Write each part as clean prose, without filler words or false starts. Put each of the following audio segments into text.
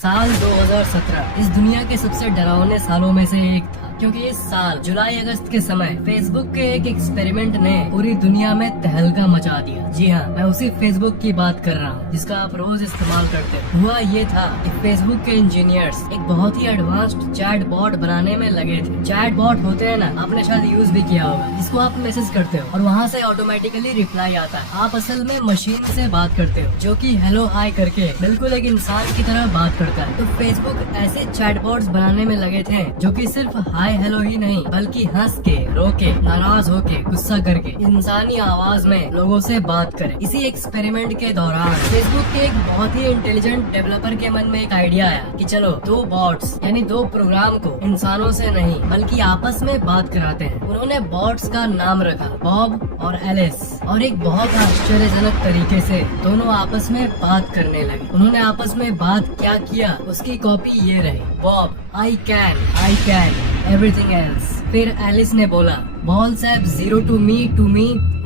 साल 2017 इस दुनिया के सबसे डरावने सालों में से एक था, क्योंकि इस साल जुलाई अगस्त के समय फेसबुक के एक एक्सपेरिमेंट ने पूरी दुनिया में तहलका मचा दिया। जी हाँ, मैं उसी फेसबुक की बात कर रहा हूँ जिसका आप रोज इस्तेमाल करते हो। हुआ ये था कि फेसबुक के इंजीनियर्स एक बहुत ही एडवांस्ड चैट बॉट बनाने में लगे थे। चैट बॉट होते हैं ना, आपने शायद यूज भी किया होगा, जिसको आप मैसेज करते हो और वहाँ से ऑटोमेटिकली रिप्लाई आता है। आप असल में मशीन से बात करते हो जो कि हेलो हाय करके बिल्कुल एक इंसान की तरह बात करता है। तो फेसबुक ऐसे चैटबॉट्स बनाने में लगे थे जो कि सिर्फ हाय हेलो ही नहीं, बल्कि हंस के, रो के, नाराज होके, गुस्सा करके इंसानी आवाज में लोगों से बात करे। इसी एक्सपेरिमेंट के दौरान फेसबुक के एक बहुत ही इंटेलिजेंट डेवलपर के मन में एक आइडिया आया कि चलो दो बॉट्स यानी दो प्रोग्राम को इंसानों से नहीं बल्कि आपस में बात कराते हैं। उन्होंने बॉट्स का नाम रखा बॉब और एलिस, और एक बहुत आश्चर्यजनक तरीके से दोनों आपस में बात करने लगे। उन्होंने आपस में बात क्या किया उसकी कॉपी ये रही, Bob I can everything else. फिर एलिस ने बोला balls have zero to me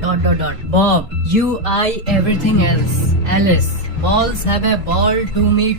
dot dot dot. Bob you I everything else. Alice balls have a ball to me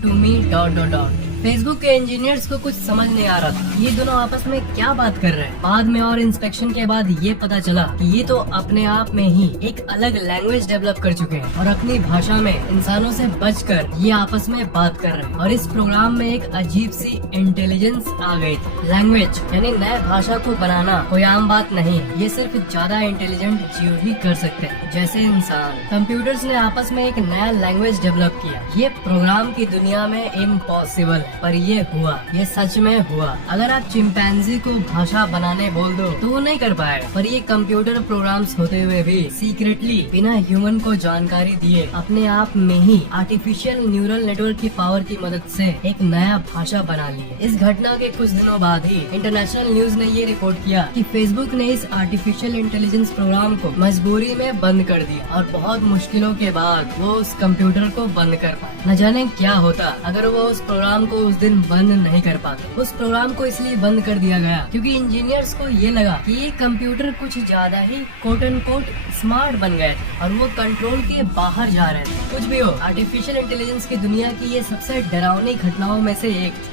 dot dot dot. Facebook के engineers को कुछ समझ नहीं आ रहा था ये दोनों आपस में क्या बात कर रहे हैं। बाद में और इंस्पेक्शन के बाद ये पता चला कि ये तो अपने आप में ही एक अलग लैंग्वेज डेवलप कर चुके हैं और अपनी भाषा में इंसानों से बचकर ये आपस में बात कर रहे हैं। और इस प्रोग्राम में एक अजीब सी इंटेलिजेंस आ गई थी। लैंग्वेज यानी नए भाषा को बनाना कोई आम बात नहीं है, ये सिर्फ ज्यादा इंटेलिजेंट जीव ही कर सकते हैं जैसे इंसान। कंप्यूटर्स ने आपस में एक नया लैंग्वेज डेवलप किया। ये प्रोग्राम की दुनिया में इम्पॉसिबल है, पर ये हुआ, ये सच में हुआ। अगर आप चिंपैंजी को भाषा बनाने बोल दो तो वो नहीं कर पाएगा, पर ये कंप्यूटर प्रोग्राम्स होते हुए भी सीक्रेटली बिना ह्यूमन को जानकारी दिए अपने आप में ही आर्टिफिशियल न्यूरल नेटवर्क की पावर की मदद से एक नया भाषा बना ली। इस घटना के कुछ दिनों बाद ही इंटरनेशनल न्यूज ने ये रिपोर्ट किया कि फेसबुक ने इस आर्टिफिशियल इंटेलिजेंस प्रोग्राम को मजबूरी में बंद कर दिया और बहुत मुश्किलों के बाद वो उस कंप्यूटर को बंद कर पाए। न जाने क्या होता अगर वो उस प्रोग्राम को उस दिन बंद नहीं कर पाते। उस प्रोग्राम को इसलिए बंद कर दिया गया क्योंकि इंजीनियर्स को ये लगा कि ये कंप्यूटर कुछ ज्यादा ही कोट एंड कोट स्मार्ट बन गए थे और वो कंट्रोल के बाहर जा रहे थे। कुछ भी हो, आर्टिफिशियल इंटेलिजेंस की दुनिया की ये सबसे डरावनी घटनाओं में से एक